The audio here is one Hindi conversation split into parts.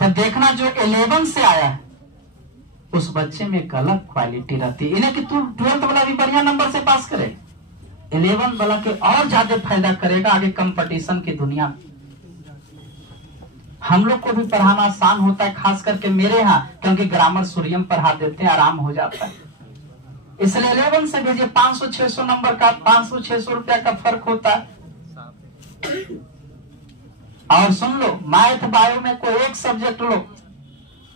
तो देखना जो 11 से आया है उस बच्चे में एक अलग क्वालिटी रहती है। इन्हें कि तू 12th वाला भी बढ़िया नंबर से पास करे, 11 वाला के और ज्यादा फायदा करेगा आगे कंपटीशन की दुनिया में। हम लोग को भी पढ़ाना आसान होता है, खास करके मेरे यहाँ, क्योंकि ग्रामर सूर्यम पढ़ा देते हैं, आराम हो जाता है। इसलिए 11 से भेजिए, 500-600 नंबर का, 500-600 रुपया का फर्क होता है। और सुन लो, मैथ बायो में कोई एक सब्जेक्ट लो,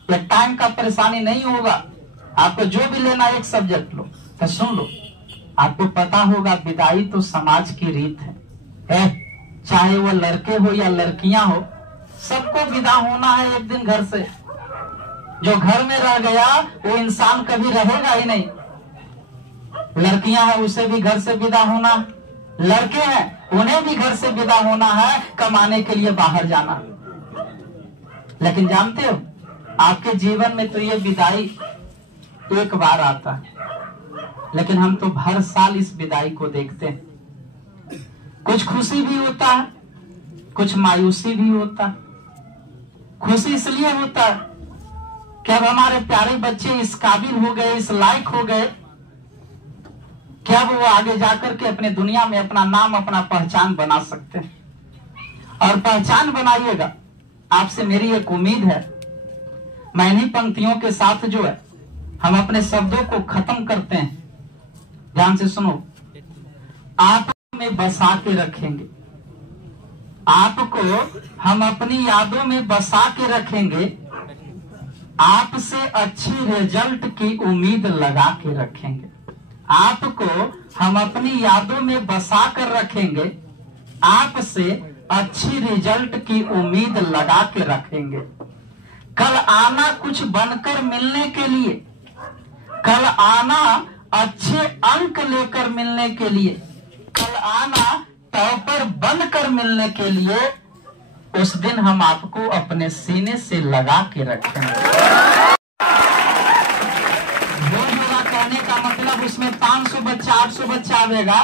या टाइम का परेशानी नहीं होगा, आपको जो भी लेना एक सब्जेक्ट लो। तो सुन लो, आपको पता होगा विदाई तो समाज की रीत है, चाहे वो लड़के हो या लड़कियां हो, सबको विदा होना है एक दिन घर से। जो घर में रह गया वो इंसान कभी रहेगा ही नहीं। लड़कियां हैं उसे भी घर से विदा होना, लड़के हैं उन्हें भी घर से विदा होना है, कमाने के लिए बाहर जाना। लेकिन जानते हो आपके जीवन में तो ये विदाई एक बार आता है, लेकिन हम तो हर साल इस विदाई को देखते हैं। कुछ खुशी भी होता है, कुछ मायूसी भी होता है। खुशी इसलिए होता है कि अब हमारे प्यारे बच्चे इस काबिल हो गए, इस लायक हो गए कि अब वो आगे जाकर के अपने दुनिया में अपना नाम, अपना पहचान बना सकते हैं। और पहचान बनाइएगा, आपसे मेरी एक उम्मीद है। मैं इन्हीं पंक्तियों के साथ जो है हम अपने शब्दों को खत्म करते हैं। ध्यान से सुनो, आप में बसा के रखेंगे, आपको हम अपनी यादों में बसा के रखेंगे, आपसे अच्छी रिजल्ट की उम्मीद लगा के रखेंगे। आपको हम अपनी यादों में बसा कर रखेंगे, आपसे अच्छी रिजल्ट की उम्मीद लगा के रखेंगे। कल आना कुछ बनकर मिलने के लिए, कल आना अच्छे अंक लेकर मिलने के लिए, कल आना टॉपर बनकर मिलने के लिए। उस दिन हम आपको अपने सीने से लगा के रखेंगे। कहने का मतलब उसमें 500 बच्चा 800 बच्चा आवेगा।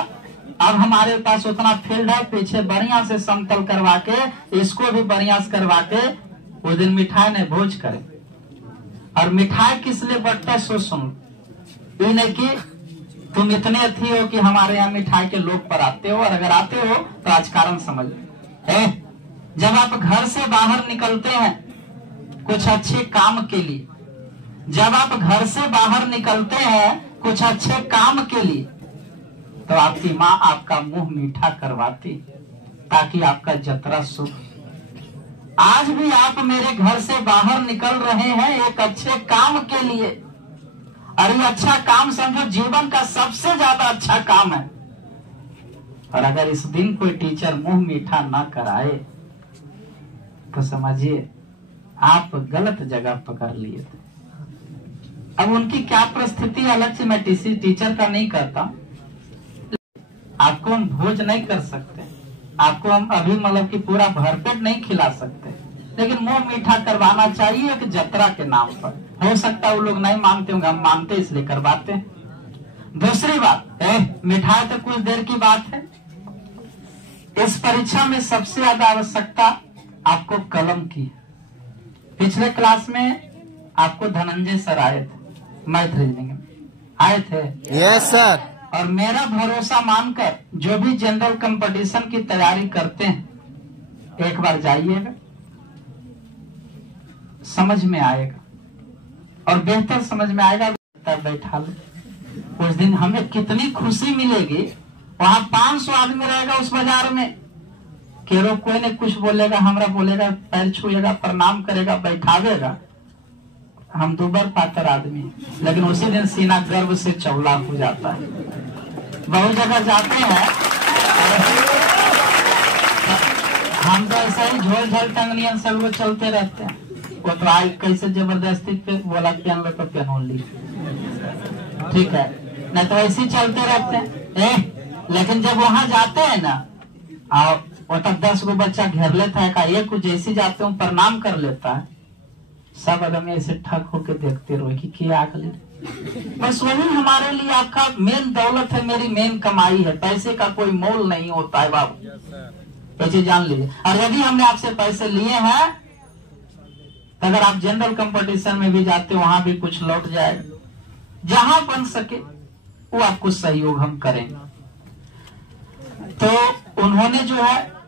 अब हमारे पास उतना फील्ड है, पीछे बढ़िया से समतल करवा के, इसको भी बढ़िया से करवा के उस दिन मिठाई ने भोज करे। और मिठाई किस लिए बटता सो सुन, ये नहीं कि तुम इतने अथी हो कि हमारे यहाँ मिठाई के लोग पर आते हो, और अगर आते हो तो आज कारण समझ। जब आप घर से बाहर निकलते हैं कुछ अच्छे काम के लिए, जब आप घर से बाहर निकलते हैं कुछ अच्छे काम के लिए, तो आपकी माँ आपका मुंह मीठा करवाती ताकि आपका जतरा सुख। आज भी आप मेरे घर से बाहर निकल रहे हैं एक अच्छे काम के लिए, और ये अच्छा काम समझो जीवन का सबसे ज्यादा अच्छा काम है। और अगर इस दिन कोई टीचर मुंह मीठा ना कराए तो समझिए आप गलत जगह पकड़ लिए थे। अब उनकी क्या परिस्थिति अलग से, मैं टीचर का नहीं करता। आपको हम भोज नहीं कर सकते, आपको हम अभी मतलब कि पूरा भरपेट नहीं खिला सकते, लेकिन मुंह मीठा करवाना चाहिए एक जतरा के नाम पर। हो सकता है वो लोग नहीं मानते होंगे, हम मानते इसलिए करवाते हैं। दूसरी बात, मिठाई तो कुछ देर की बात है। इस परीक्षा में सबसे ज्यादा आवश्यकता आपको कलम की है। पिछले क्लास में आपको धनंजय सर आए थे, मैथ रीजनिंग में आए थे। Yes sir. और मेरा भरोसा मानकर जो भी जनरल कंपटीशन की तैयारी करते हैं एक बार जाइएगा, समझ में आएगा, और बेहतर समझ में आएगा। बैठा लो, उस दिन हमें कितनी खुशी मिलेगी। वहां 500 आदमी रहेगा उस बाजार में, केरो कोई ने कुछ बोलेगा, हमरा बोलेगा, पैर छुएगा, प्रणाम करेगा, बैठावेगा। हम दुबर पातर आदमी, लेकिन उसी दिन सीना गर्व से चौला हो जाता है। बहुत जगह जाते हैं हम तो ऐसा ही झोल झोल टंगनियन सब लोग चलते रहते हैं। वो तो आज कैसे जबरदस्ती पे बोला पहन लो तो पहन ली, ठीक है, नहीं तो ऐसे ही चलते रहते हैं। लेकिन जब वहां जाते हैं ना, और वो तक 10 गो बच्चा घेर लेता है, का एक जैसे जाते हो प्रणाम कर लेता है, सब आदमी ऐसे ठक होके देखते रहो कि क्या अगले। बस वही हमारे लिए आपका मेन दौलत है, मेरी मेन कमाई है। पैसे का कोई मोल नहीं होता है बाबू, ये चीज जान लीजिए। और यदि हमने आपसे पैसे लिए हैं तो अगर आप जनरल कंपटीशन में भी जाते हो वहां भी कुछ लौट जाएगा। जहां बन सके वो आपको सहयोग हम करेंगे। तो उन्होंने जो है